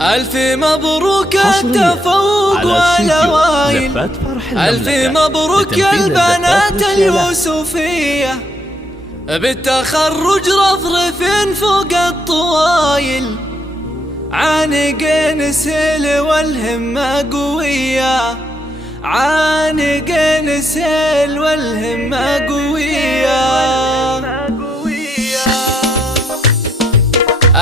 ألف مبروك التفوق والأوائل، ألف مبروك يا البنات اليوسفية، بالتخرج رفرف فوق الطوايل، عانقين سيل والهمة قوية، عانقين سيل والهمة قوية.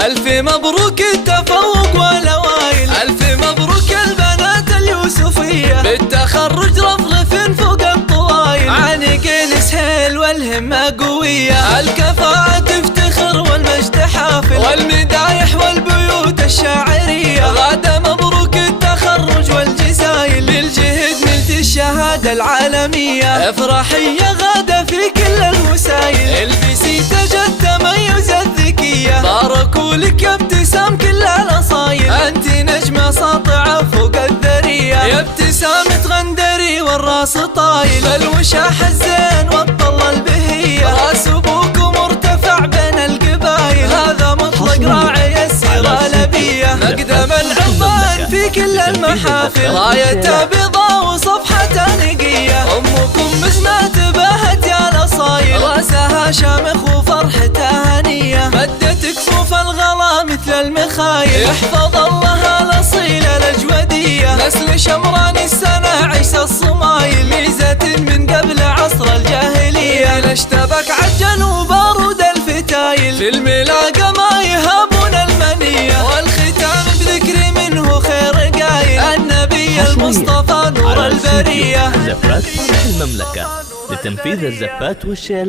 ألف مبروك التفوق والأوائل، ألف مبروك البنات اليوسفية، بالتخرج رفرف فوق الطوايل، عانقين سهيل والهمة قوية، الكفاءة تفتخر والمجد حافل، والمدايح والبيوت الشاعرية، غدا مبروك التخرج والجزايل، للجهد نلت الشهادة العالمية، افرحي غدا في كل الوسايل، البسي تاج التميز الذكية، باركوا لك يا ابتسام كل الاصايل، انت نجمة ساطعة فوق الذرية، يا ابتسامة غندري والراس طايل، الوشاح الزين والطلة البهية، راس ابوك مرتفع بين القبايل، هذا مطلق راعي السيرة الأبية، مقدم العربان في كل المحافل، راية بيضاء وصفحة نقية، امكم مسمى باهت يا الاصايل، راسها شامخ وفرحتها هنية، مدت كفوف الغلا مثل المخايل، يحفظ الله الاصيل الاجودية، نسل شمران السنة عيش الصمايل، ميزة من قبل عصر الجاهلية، الاشتبك عجن وبارود الفتايل، في الملاقى ما يهابون المنية، والختام بذكر منه خير قايل، النبي المصطفى نور البرية. زفات فرح المملكة لتنفيذ الزفات والشيلات.